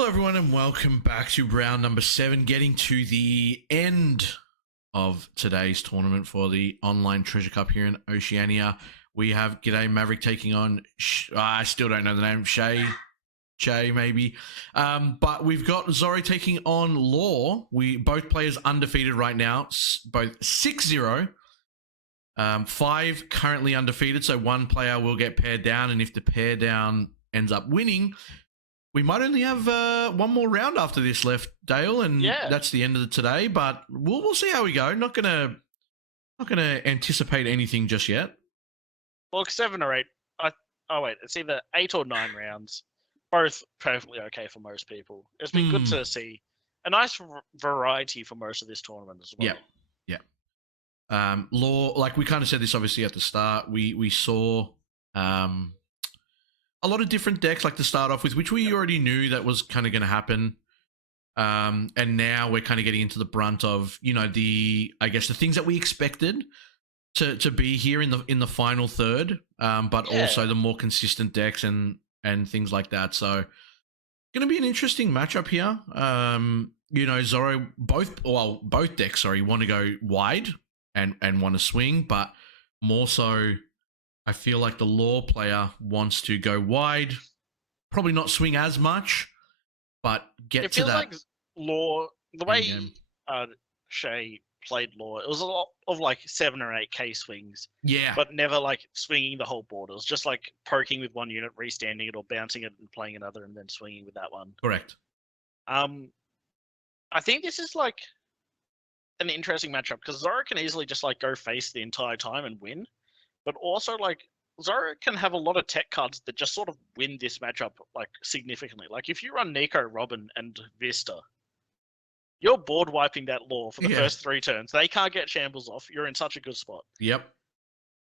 Hello, everyone, and welcome back to round number 7, getting to the end of today's tournament for the online Treasure Cup here in Oceania. We have G'day Maverick taking on, I still don't know the name, Shay maybe. But we've got Zoro taking on Law. Both players undefeated right now, both 6-0. 5 currently undefeated, so one player will get paired down, and if the pair down ends up winning, we might only have one more round after this left, Dale, and that's the end of today. But we'll see how we go. Not gonna anticipate anything just yet. Well, 7 or 8. It's either 8 or 9 rounds. Both perfectly okay for most people. It's been good to see a nice variety for most of this tournament as well. Yeah. Law, like we kind of said this obviously at the start. We saw a lot of different decks like to start off with, which we already knew that was kind of going to happen. And now we're kind of getting into the brunt of, the things that we expected to be here in the final third, but also the more consistent decks and things like that. So going to be an interesting matchup here. Zoro, both decks, want to go wide and want to swing, but more so I feel like the Law player wants to go wide, probably not swing as much, but get to that. It feels like Law, the way Shay played Law, it was a lot of like 7 or 8k swings. Yeah. But never like swinging the whole board. It was just like poking with one unit, restanding it, or bouncing it and playing another, and then swinging with that one. Correct. I think this is like an interesting matchup because Zoro can easily just like go face the entire time and win. But also, like, Zoro can have a lot of tech cards that just sort of win this matchup, like, significantly. Like, if you run Nico, Robin, and Vista, you're board wiping that Law for the first 3 turns. They can't get Shambles off. You're in such a good spot. Yep.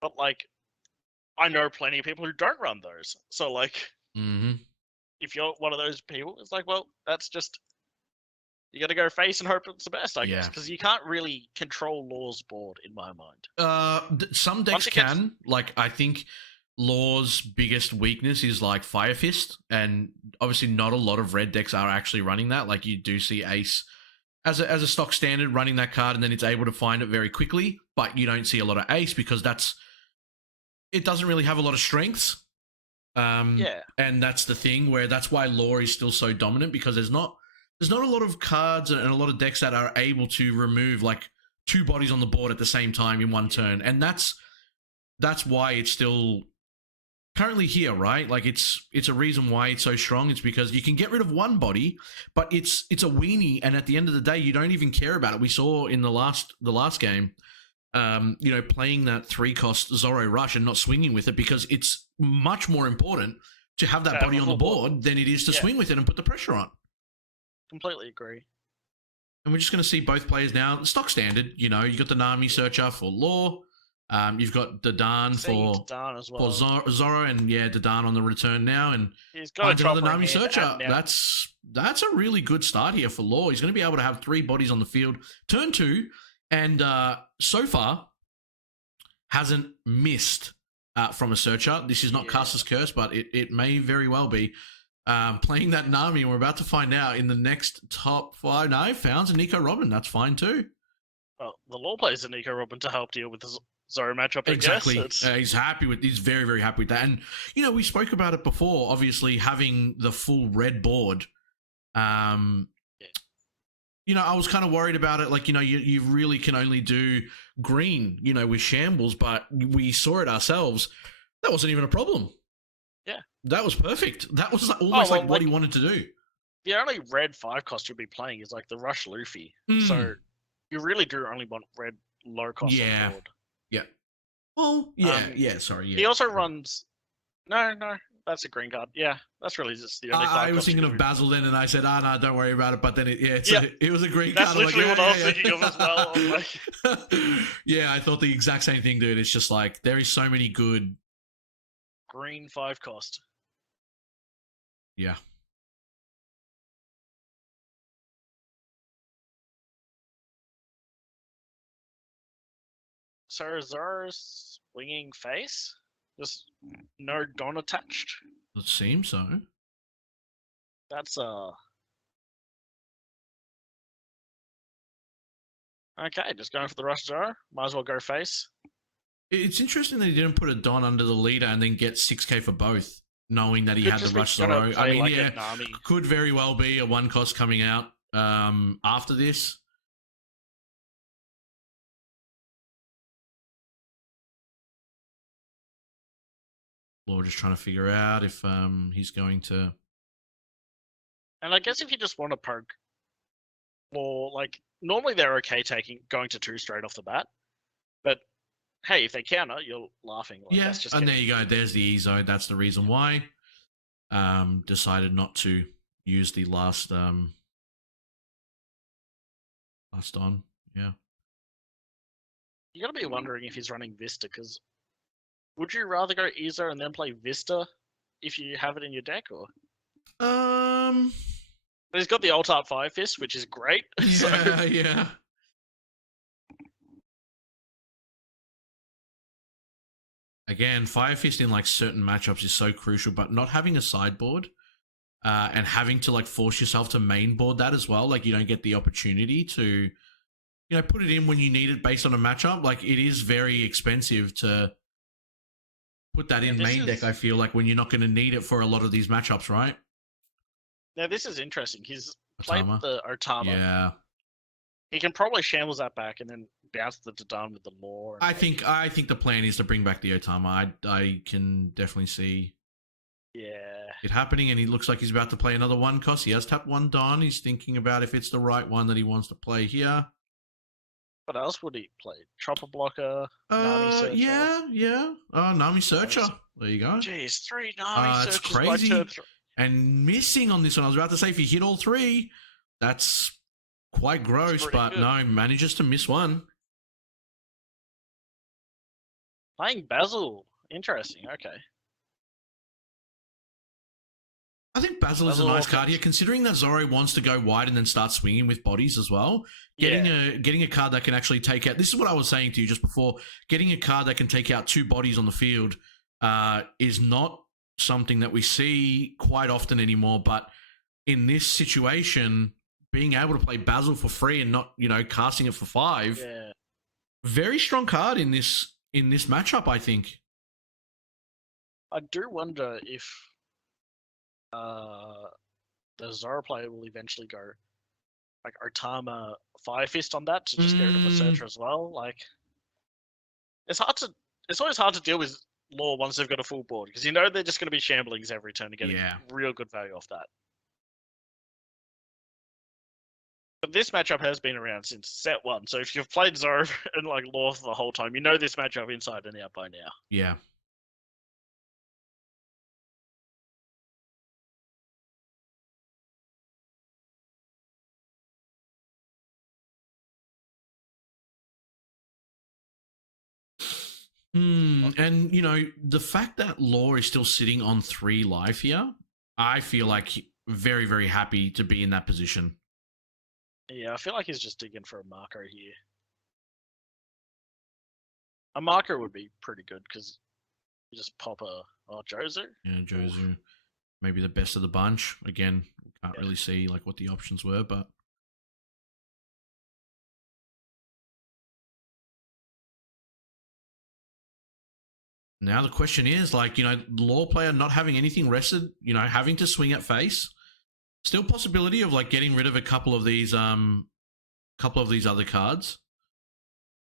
But, like, I know plenty of people who don't run those. So, like, if you're one of those people, it's like, well, that's just... You got to go face and hope it's the best, I guess, because you can't really control Law's board in my mind. Some decks can. Like, I think Law's biggest weakness is like Fire Fist, and obviously not a lot of red decks are actually running that. Like, you do see Ace as a stock standard running that card, and then it's able to find it very quickly. But you don't see a lot of Ace because it doesn't really have a lot of strengths. And that's the thing where that's why Law is still so dominant, because there's not a lot of cards and a lot of decks that are able to remove like 2 bodies on the board at the same time in one turn. And that's why it's still currently here, right? Like it's a reason why it's so strong. It's because you can get rid of one body, but it's a weenie, and at the end of the day, you don't even care about it. We saw in the last game, playing that 3-cost Zoro Rush and not swinging with it, because it's much more important to have that body on the board than it is to swing with it and put the pressure on. Completely agree. And we're just going to see both players now. Stock standard, you got the Nami Searcher for Law. You've got Dadan for Zoro, and Dadan on the return now. And he's got another Nami Searcher. That's a really good start here for Law. He's going to be able to have 3 bodies on the field. Turn 2, and so far hasn't missed from a Searcher. This is not Caster's Curse, but it may very well be. Playing that Nami, and we're about to find out in the next top 5. No, found a Nico Robin. That's fine too. Well, the Law plays a Nico Robin to help deal with the Zoro matchup. Exactly. He's very, very happy with that. And, we spoke about it before, obviously having the full red board. I was kind of worried about it. Like, you really can only do green, with Shambles, but we saw it ourselves. That wasn't even a problem. Yeah. That was perfect. That was almost like what he wanted to do. The only red 5-cost you'll be playing is like the Rush Luffy. So you really do only want red low-cost on the board. Yeah. Well, sorry. Yeah. He also runs... No, that's a green card. Yeah, that's really just the only 5-cost. I was thinking of Basil then, and I said, no, don't worry about it. But then it was a green card. That's literally what I was thinking of as well. I thought the exact same thing, dude. It's just like, there is so many good... Green 5-cost. Yeah. So Zoro's swinging face? Just no Don attached? It seems so. That's Okay, just going for the rush Zoro. Might as well go face. It's interesting that he didn't put a Don under the leader and then get 6k for both, knowing that he Could had the just be rush gonna Zoro. I play mean, like a yeah, Nami. could very well be a one cost coming out after this. We're just trying to figure out if he's going to. And I guess if you just want to poke, or like normally they're okay going to 2 straight off the bat, but hey, if they counter, you're laughing. Like, Yeah, that's just and there getting... you go. There's the Ezo. That's the reason why. Decided not to use the last Don. Yeah. You gotta be wondering if he's running Vista, because would you rather go Ezo and then play Vista if you have it in your deck, or? Um. But he's got the ult up Fire Fist, which is great. Yeah. So... Yeah. Again, Fire Fist in like certain matchups is so crucial, but not having a sideboard and having to like force yourself to main board that as well, like you don't get the opportunity to, put it in when you need it based on a matchup. Like it is very expensive to put that in main deck. I feel like when you're not going to need it for a lot of these matchups, right? Now this is interesting. He's played Otama. the Otama. Yeah. He can probably shambles that back and then bounce the Dadan with the lore. I think the plan is to bring back the Otama. I can definitely see it happening, and he looks like he's about to play another one cost. He has tapped one Don. He's thinking about if it's the right one that he wants to play here. What else would he play? Chopper Blocker, Nami Searcher. Yeah. Nami Searcher. There you go. Jeez, 3 Nami Searchers. It's crazy. And missing on this one. I was about to say, if you hit all 3, that's quite gross, but good. No, manages to miss one. Playing Basil. Interesting, okay. I think Basil is a nice card here, considering that Zoro wants to go wide and then start swinging with bodies as well. Getting a card that can actually take out... This is what I was saying to you just before. Getting a card that can take out 2 bodies on the field is not something that we see quite often anymore, but in this situation, being able to play Basil for free and not, casting it for 5, very strong card in this matchup, I think. I do wonder if the Zoro player will eventually go like Otama Fire Fist on that to just get rid of the Searcher as well. Like, it's always hard to deal with lore once they've got a full board, because they're just going to be shamblings every turn to get real good value off that. But this matchup has been around since set 1, so if you've played Zoro and like lore the whole time, you know this matchup inside and out by now. Yeah. And the fact that Law is still sitting on 3 life here, I feel like very, very happy to be in that position. Yeah, I feel like he's just digging for a marker here. A marker would be pretty good, because you just pop a Jozu. Yeah, Jozu. Maybe the best of the bunch. Again, can't really see like what the options were, but now the question is, like, Law player not having anything rested, having to swing at face. Still possibility of like getting rid of a couple of these other cards.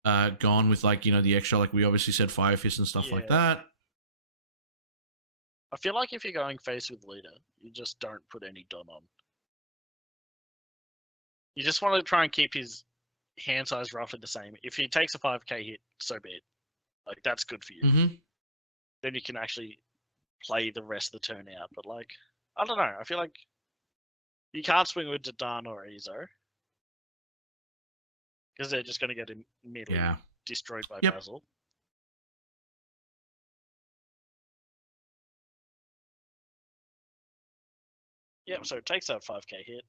Gone with like, the extra, like we obviously said, Fire Fist and stuff like that. I feel like if you're going face with leader, you just don't put any Don on. You just want to try and keep his hand size roughly the same. If he takes a 5k hit, so be it. Like, that's good for you. Mm-hmm. Then you can actually play the rest of the turn out. But like, I don't know. I feel like you can't swing with Dadan or Ezo, because they're just going to get immediately destroyed by Basil. Yep, so it takes that 5k hit.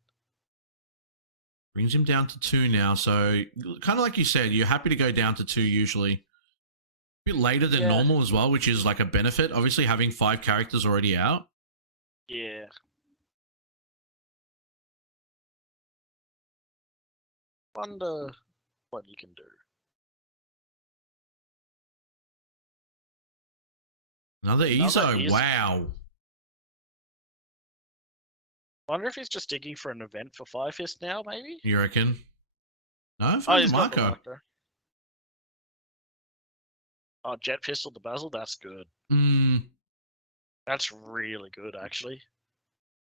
Brings him down to 2 now. So kind of like you said, you're happy to go down to 2 usually. A bit later than normal as well, which is like a benefit. Obviously, having 5 characters already out. Yeah. Wonder what you can do. Another EZO. Wow. I wonder if he's just digging for an event for Fire Fist now, maybe? You reckon? No, Oh, for he's got the Marco. marker. Oh, Jet Pistol to Basil, that's good. That's really good, actually.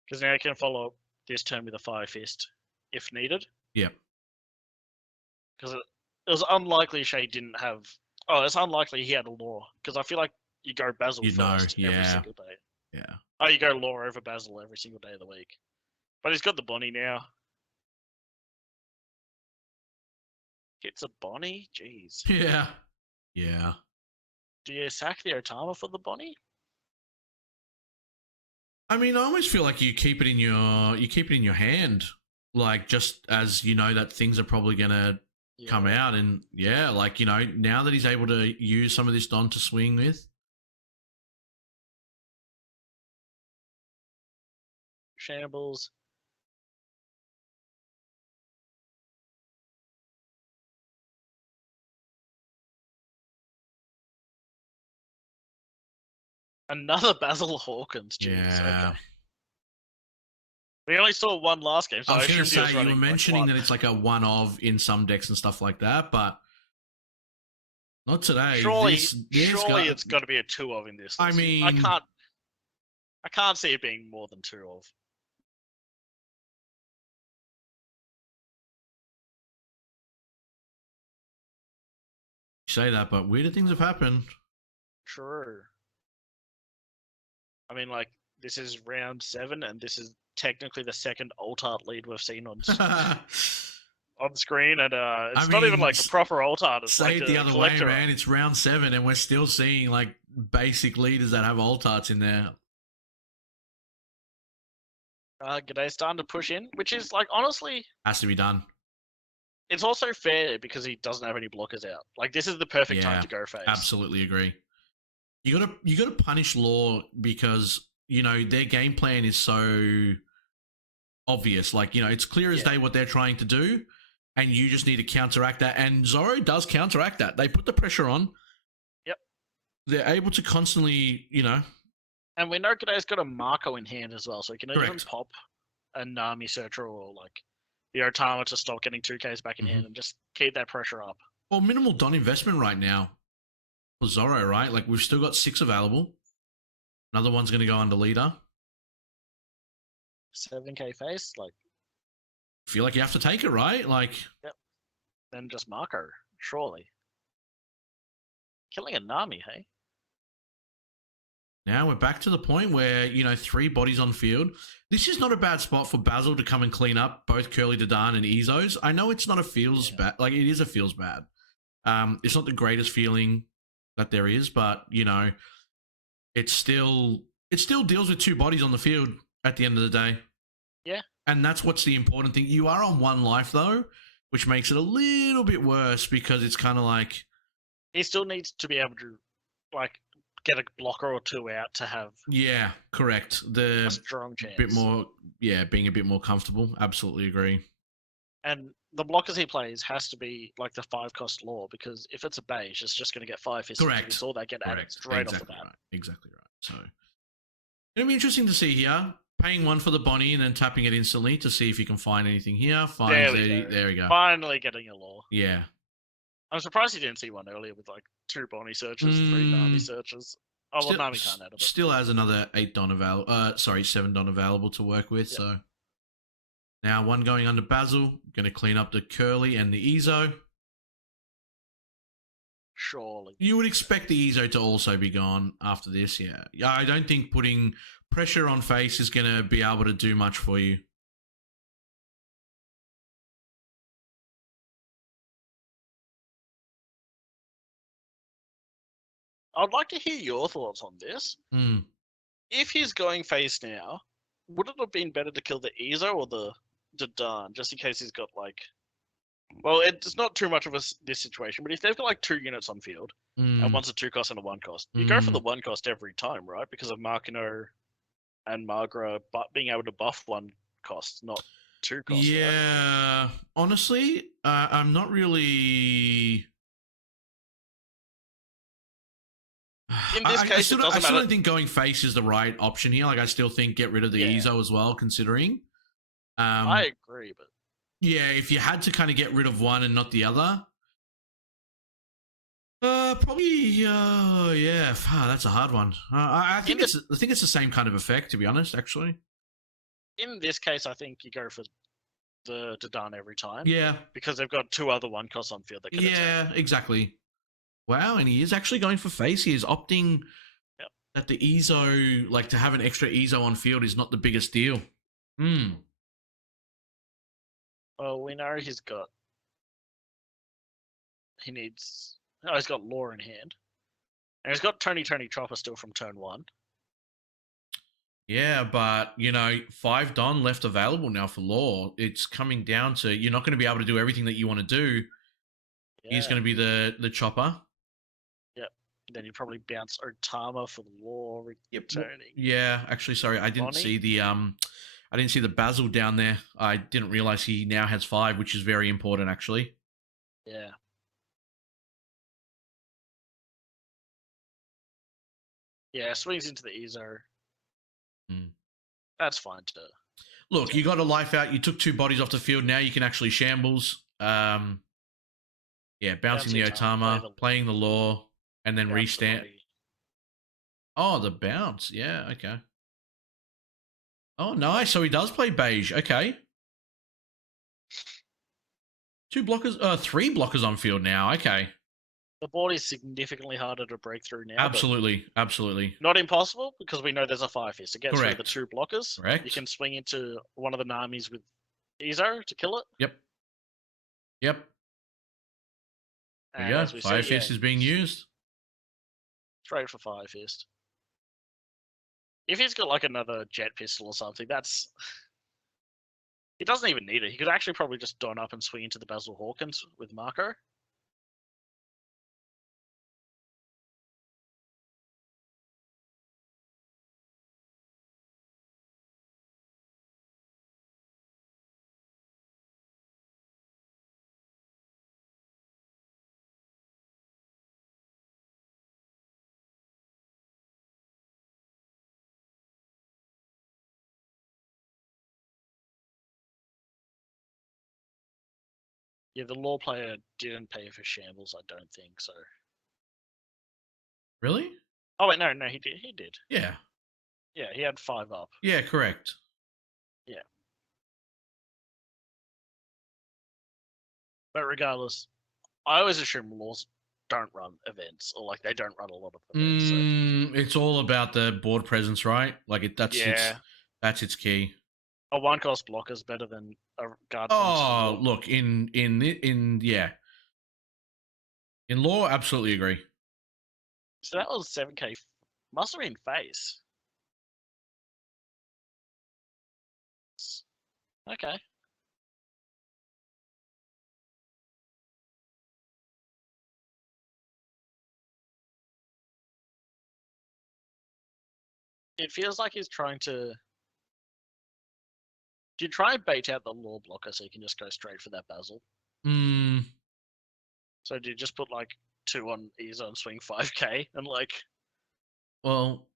Because now he can follow up this turn with a Fire Fist, if needed. Yeah. Because it was unlikely Shay didn't have... Oh, it's unlikely he had a Law. Because I feel like you go Basil first every single day. Yeah. Oh, you go Law over Basil every single day of the week. But he's got the Bonnie now. Gets a Bonnie? Jeez. Yeah. Yeah. Do you sack the Otama for the Bonnie? I mean, I almost feel like you keep it in your hand, like just as you know that things are probably gonna come out, and like now that he's able to use some of this Don to swing with. Shambles. Another Basil Hawkins. Jeez, Yeah. Okay. We only saw one last game, so I was going to say, you were mentioning that it's like a one of in some decks and stuff like that, but not today. Surely it's got to be a 2 of in this list. I mean, I can't see it being more than 2 of. You say that, but weirder things have happened. True. I mean, like, this is round 7, and this is technically the second alt art lead we've seen on on screen, and it's not even like a proper alt art. It's say like it the other way, man. It's round 7, and we're still seeing like basic leaders that have alt arts in there. G'day's starting to push in, which is like honestly has to be done. It's also fair because he doesn't have any blockers out. Like this is the perfect time to go face. Absolutely agree. You gotta punish Law because their game plan is so obvious. Like it's clear as day what they're trying to do, and you just need to counteract that. And Zoro does counteract that. They put the pressure on. Yep. They're able to constantly, And we know G'day's got a Marco in hand as well, so he can even pop a Nami Searcher or like the Otama to stop getting 2Ks back in hand and just keep that pressure up. Well, minimal Don investment right now for Zoro, right? Like we've still got 6 available. Another one's going to go under leader. 7K face, like. Feel like you have to take it, right? Like. Yep. Then just Marco, surely. Killing a Nami, hey? Now we're back to the point where, 3 bodies on field. This is not a bad spot for Basil to come and clean up both Curly Dadan and Ezos. I know it's not a feels bad. Like, it is a feels bad. It's not the greatest feeling that there is, but, it still deals with 2 bodies on the field at the end of the day. Yeah. And that's what's the important thing. You are on 1 life, though, which makes it a little bit worse because it's kind of like... He still needs to be able to, like, get a blocker or 2 out to have... Yeah, correct. A strong chance. Bit more, being a bit more comfortable. Absolutely agree. And the blockers he plays has to be like the 5-cost Law, because if it's a beige, it's just going to get 5 fists. Correct. It's all that get added straight off the bat. Right. Exactly right. So it'll be interesting to see here. Paying 1 for the Bonnie and then tapping it instantly to see if you can find anything here. There we go. Finally getting a Law. Yeah. I'm surprised you didn't see one earlier with like 2 Bonnie searches, 3 Nami searches. Oh, well, Nami can't add it. Still has another 8 Don available. 7 Don available to work with. Yep. So now 1 going under Basil. Going to clean up the Curly and the Ezo. Surely. You would expect the Ezo to also be gone after this, yeah. I don't think putting pressure on face is going to be able to do much for you. I'd like to hear your thoughts on this. If he's going face now, would it have been better to kill the Ezo or the Dadan, just in case he's got like... Well, it's not too much of this situation, but if they've got like 2 units on field, and one's a 2-cost and a 1-cost, you go for the 1-cost every time, right? Because of Markino and Margra being able to buff 1 cost, not 2 cost, right? Yeah, honestly, I'm not really. In this case, it I doesn't still matter. don't think going face is the right option here. Like, I still think get rid of the Yeah, EZO as well, considering. I Um, agree, but yeah, if you had to kind of get rid of one and not the other, probably, yeah, that's a hard one. in the I think it's the same kind of effect, to be honest. Actually, in this case, I think you go for the Dadan every time yeah, because they've got 2 other 1 costs on field that can attack. yeah, exactly. Wow, and he is actually going for face. He is opting Yep. that the EZO, like to have an extra EZO on field, is not the biggest deal. Hmm. Well, we know he needs. Oh, he's got Law in hand, and he's got Tony Chopper still from turn 1. Yeah, but 5 Don left available now for Law. It's coming down to you're not going to be able to do everything that you want to do. He's Yeah, going to be the chopper. yep. Then you probably bounce Otama for Law Yep. returning. Yeah, actually, sorry, I didn't see the Basil down there. I didn't realize he now has 5, which is very important, actually. Yeah. Yeah, swings into the EZO. Hmm. That's fine too. Look, you got a life out. You took 2 bodies off the field. Now you can actually shambles. Yeah, bouncing the Otama, playing the Law, and then restand. Oh, the bounce. Yeah, okay. Oh, nice. So he does play beige. Okay. 2 blockers, 3 blockers on field now. Okay. The board is significantly harder to break through now. Absolutely. Absolutely. Not impossible because we know there's a Fire Fist. It gets rid of the Correct. 2 blockers. Correct. You can swing into one of the Namis with EZO to kill it. Yep. Yep. There you go. Fire Fist is being used. Straight for Fire Fist. If he's got like another jet pistol or something, that's. He doesn't even need it. He could actually probably just don up and swing into the Basil Hawkins with Marco. Yeah, the Law player didn't pay for shambles, I don't think so. Really? Oh wait, no, he did. He did. Yeah. Yeah, he had 5 up. Yeah, correct. Yeah. But regardless, I always assume Laws don't run events, or like they don't run a lot of events. It's all about the board presence, right? Like that's its key. A 1 cost blocker is better than a guard. Oh, look, in yeah. In Law, absolutely agree. So that was 7k. Must have been face. Okay. It feels like he's trying to. Do you try and bait out the Law blocker so you can just go straight for that Basil? So do you just put like 2 on EZO and swing 5k and like. Well,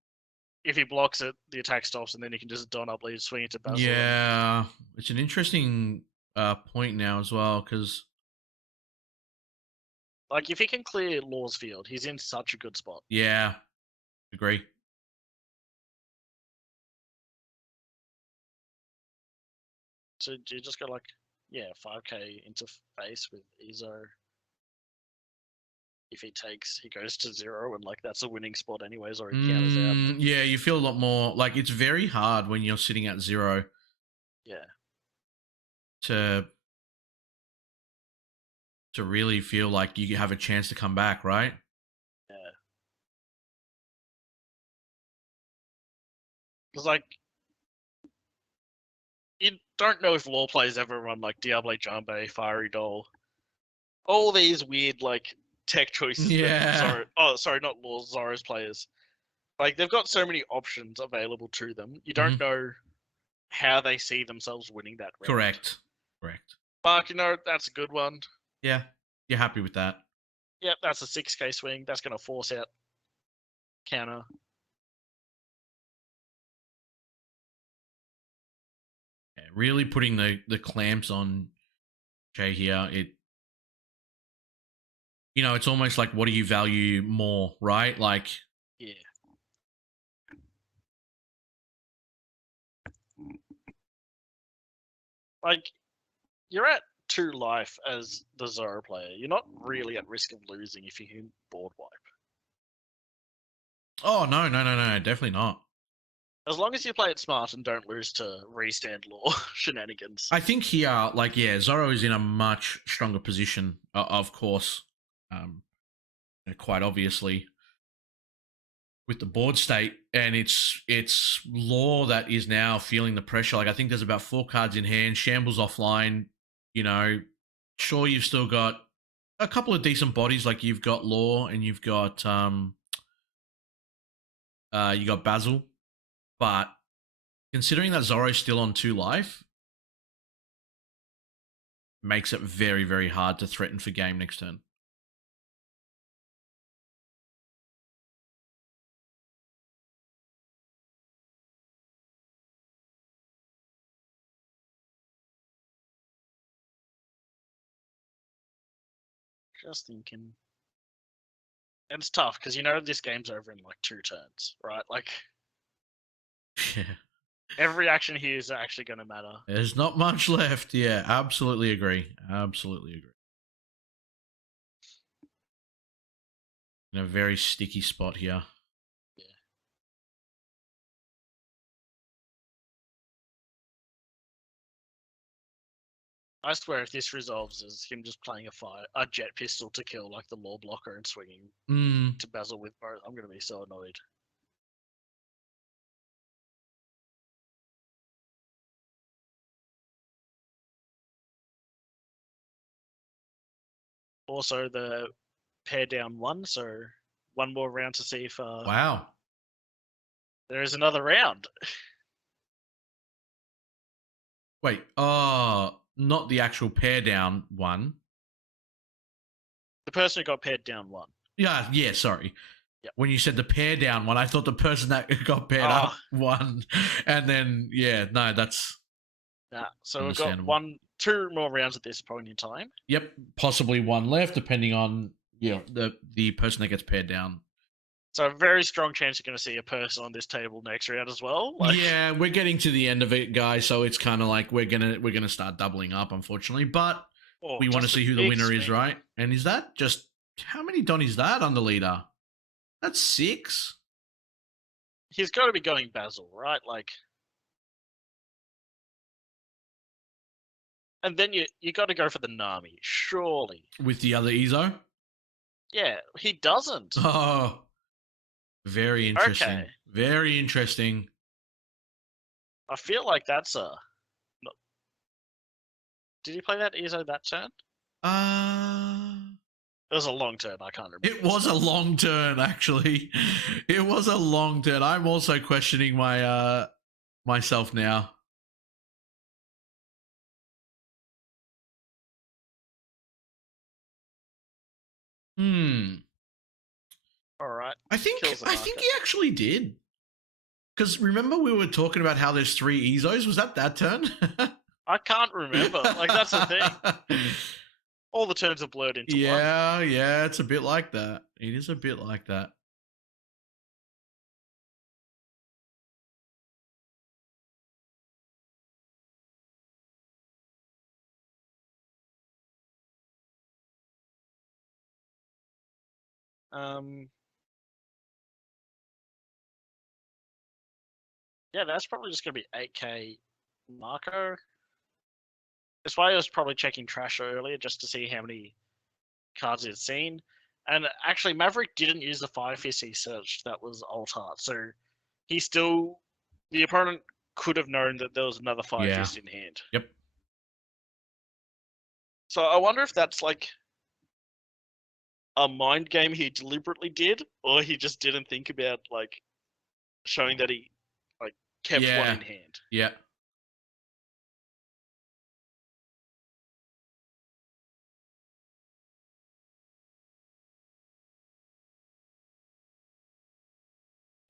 if he blocks it, the attack stops, and then he can just don up, lead, swing it to Basil. Yeah, it's an interesting point now as well because, like, if he can clear Law's field, he's in such a good spot. Yeah, agree. So you just go like, 5k into face with EZO. If he takes, he goes to 0, and like that's a winning spot anyways, or he counters out. Yeah, you feel a lot more like it's very hard when you're sitting at 0. Yeah. To really feel like you have a chance to come back, right? Yeah. Because like, you don't know if Law players ever run like Diable Jambe, Fiery Doll, all these weird like tech choices. Yeah. Sorry, not Law, Zoro's players. Like they've got so many options available to them. You don't know how they see themselves winning that round. Correct. Mark, that's a good one. Yeah, you're happy with that. Yep, that's a 6k swing. That's going to force out counter. Yeah, really putting the clamps on Jay here. It's almost like, what do you value more, right? Like, Yeah. Like, you're at 2 life as the Zoro player. You're not really at risk of losing if you can board wipe. oh no, definitely not. As long as you play it smart and don't lose to restand law shenanigans. I think here, like, yeah, Zoro is in a much stronger position, of course, quite obviously, with the board state, and it's Law that is now feeling the pressure. Like, I think there's about 4 cards in hand. Shambles offline. Sure, you've still got a couple of decent bodies. Like, you've got Law and you've got you got Basil, but considering that Zoro's still on 2 life, makes it very, very hard to threaten for game next turn. Just thinking. And it's tough because this game's over in like 2 turns, right? Like, Yeah. every action here is actually going to matter. There's not much left. Yeah, absolutely agree. In a very sticky spot here. Yeah. I swear, if this resolves as him just playing a jet pistol to kill like the law blocker and swinging to Basil with both, I'm going to be so annoyed. Also, the pair down 1, so 1 more round to see if Wow. there is another round. Wait, not the actual pair down one. The person who got paired down 1. Yeah, sorry. Yep. When you said the pair down one, I thought the person that got paired up won. And then, no, that's... So we've got 2 more rounds at this point in time. Yep, possibly 1 left, depending on the person that gets paired down. So a very strong chance you're going to see a person on this table next round as well. Yeah, we're getting to the end of it, guys. So it's kind of like we're gonna start doubling up, unfortunately. But we want to see who the winner is, right? And is that just how many Don is that on the leader? That's 6. He's got to be going Basil, right? And then you got to go for the Nami, surely. With the other Izo? Yeah, he doesn't. Oh, very interesting. Okay. Very interesting. I feel like that's a... Did he play that Izo that turn? It was a long turn. I can't remember. It was a long turn, actually. It was a long turn. I'm also questioning myself now. All right. I think he actually did. Because remember we were talking about how there's 3 Izos? Was that turn? I can't remember. That's the thing. All the turns are blurred into one. Yeah, it's a bit like that. It is a bit like that. Yeah, that's probably just going to be 8k Marco. That's why I was probably checking trash earlier just to see how many cards he'd seen. And actually, Maverick didn't use the Fire Fist he searched. That was Alt Heart. So the opponent could have known that there was another Fire Fist in hand. Yep. So I wonder if that's like a mind game he deliberately did, or he just didn't think about showing that he kept one in hand. Yeah.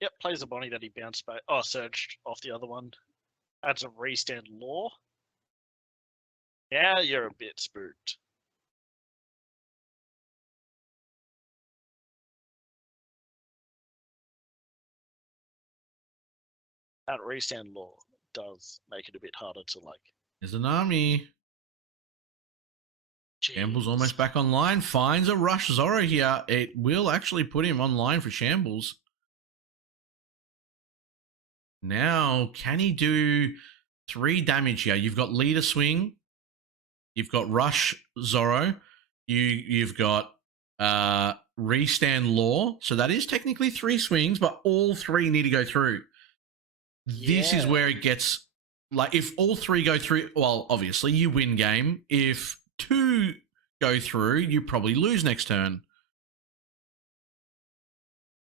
Yep, plays a Bonnie that he bounced back. Oh, searched off the other one. Adds a restand law. Yeah, you're a bit spooked. That restand law does make it a bit harder to like. There's an army. Shambles Jeez. almost back online. Finds a rush Zoro here. It will actually put him online for Shambles. Now, can he do 3 damage here? You've got Leader Swing. You've got Rush Zoro. You've got Restand Law. So that is technically 3 swings, but all 3 need to go through. This is where it gets like if all 3 go through, well, obviously you win game. If 2 go through, you probably lose next turn.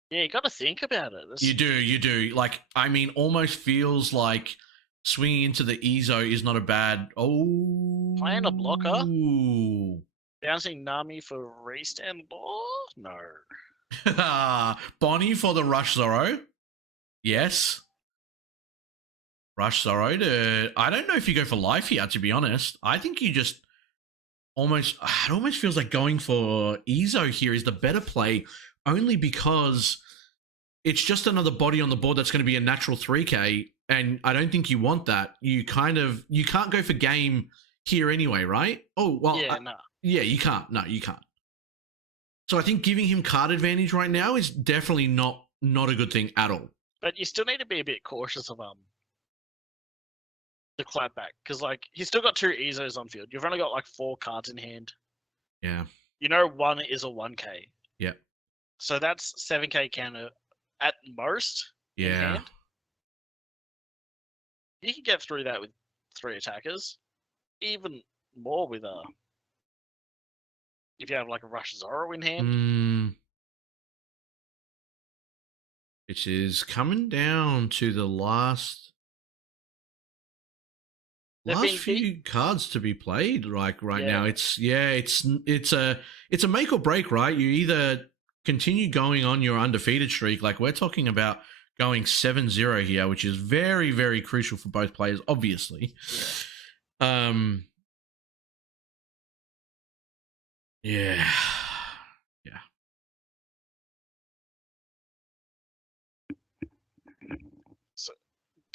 Yeah, you got to think about it. You do. Like, I mean, almost feels like swinging into the Ezo is not a bad. Oh, playing a blocker, bouncing Nami for restand law. No. Bonnie for the Rush Zoro. Yes. Rush Zoro to. I don't know if you go for life here, to be honest. I think you just almost. It almost feels like going for Ezo here is the better play, only because it's just another body on the board that's going to be a natural 3K, and I don't think you want that. You can't go for game here anyway, right? Oh well, Yeah, no. Yeah, you can't. No, you can't. So I think giving him card advantage right now is definitely not a good thing at all. But you still need to be a bit cautious of the clapback because like he's still got 2 Ezos on field. You've only got like 4 cards in hand. Yeah. You know, one is a 1K. Yeah. So that's 7K counter at most. Yeah. In hand. You can get through that with 3 attackers. Even more with if you have like a Rush Zoro in hand. Which is coming down to the last few cards to be played. Like right now, it's a make or break, right? You either continue going on your undefeated streak, like we're talking about going 7-0 here, which is very, very crucial for both players, obviously. Yeah. Yeah. So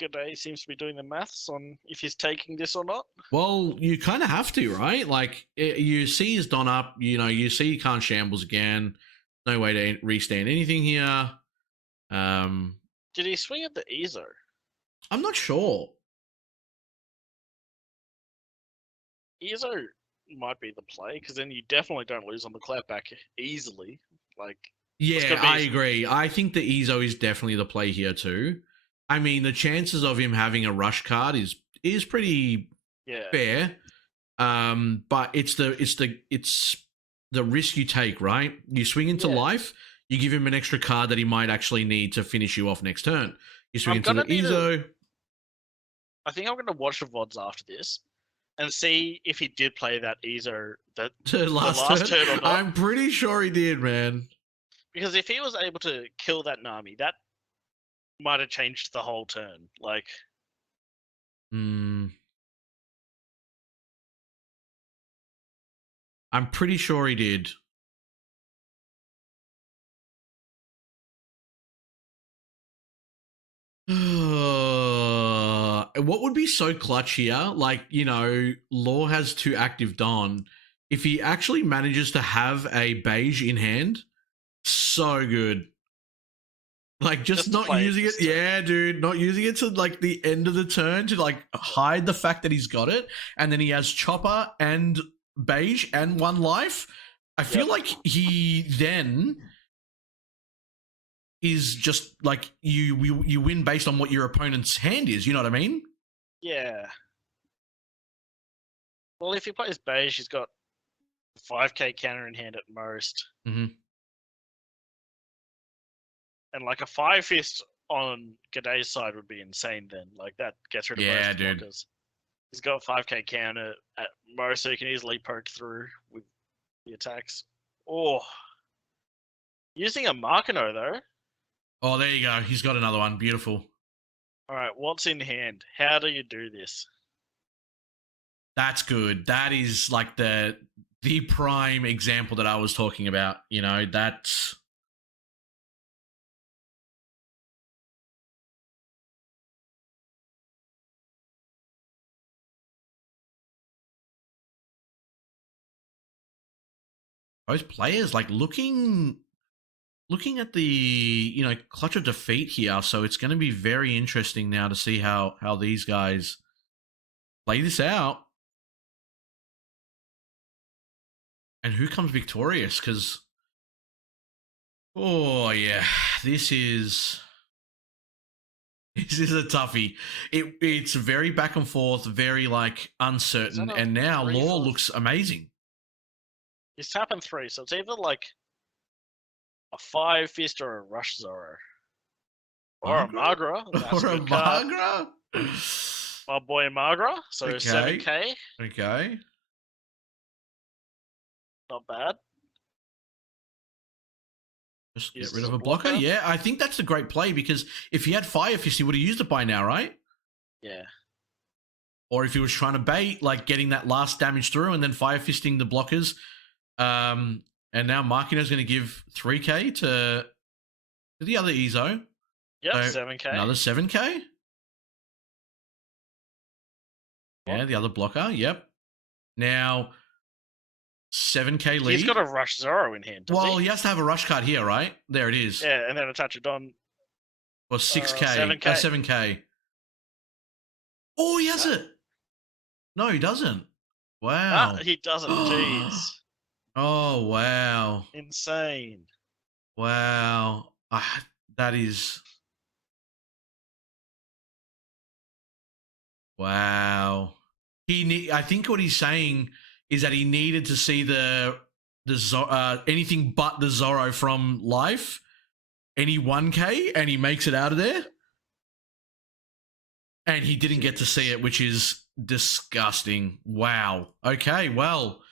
G'day seems to be doing the maths on if he's taking this or not. Well, you kind of have to, right? Like, you see he's done up, you see he can't Shambles again. No way to restand anything here. Did he swing at the Ezo? I'm not sure. Ezo might be the play because then you definitely don't lose on the clapback easily. Like, yeah, I agree. I think the Ezo is definitely the play here too. I mean, the chances of him having a rush card is pretty fair. But it's the risk you take, right? You swing into life, you give him an extra card that he might actually need to finish you off next turn. You swing into the Ezo. I think I'm going to watch the VODs after this and see if he did play that Ezo the last turn or not. I'm pretty sure he did, man. Because if he was able to kill that Nami, that might have changed the whole turn. Like, I'm pretty sure he did. What would be so clutch here? Like, Law has 2 active Dawn. If he actually manages to have a beige in hand, so good. Like, just not using it. Yeah, dude. Not using it to, like, the end of the turn to, like, hide the fact that he's got it. And then he has Chopper and beige and 1 life. I feel like he then is just, like, you win based on what your opponent's hand is. You know what I mean? Yeah. Well, if he plays beige, he's got 5K counter in hand at most. Mm-hmm. And like a 5 fist on Gaday's side would be insane then. Like that gets rid of most blockers. He's got 5K counter at most, so he can easily poke through with the attacks. Oh. Using a Markano though. Oh, there you go. He's got another one. Beautiful. All right, what's in hand? How do you do this? That's good. That is like the prime example that I was talking about. You know, that's those players like looking at the clutch of defeat here. So it's going to be very interesting now to see how these guys play this out and who comes victorious. Because oh yeah, this is this is a toughie. It's very back and forth, very like uncertain, and now Law looks amazing. He's tapping 3, so it's either like a 5 fist or a rush Zoro. Or a Magra. Or a Magra? My boy Magra. So Okay. 7k. Okay. Not bad. Just get rid of a blocker? Yeah, I think that's a great play because if he had Fire Fist, he would have used it by now, right? Yeah. Or if he was trying to bait, like getting that last damage through and then Fire Fisting the blockers. And now Markino's going to give 3k to the other Ezo. Yep, so 7k. Another 7k? Yeah, the other blocker. Yep. Now, 7k lead. He's got a rush Zoro in hand. Well, he has to have a rush card here, right? There it is. Yeah, and then attach it on. Or 6k. 7k. Oh, he has it. No, he doesn't. Wow. He doesn't. Jeez. Oh, wow. Insane. Wow. That is... Wow. I think what he's saying is that he needed to see anything but the Zoro from life, any 1k, and he makes it out of there. And he didn't get to see it, which is disgusting. Wow. Okay, well,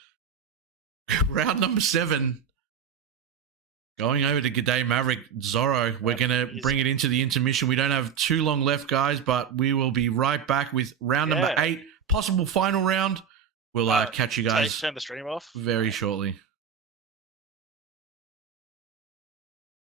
round number 7. Going over to G'day Maverick Zoro. We're going to bring it into the intermission. We don't have too long left, guys, but we will be right back with round number 8, possible final round. We'll catch you guys turn the stream off very shortly.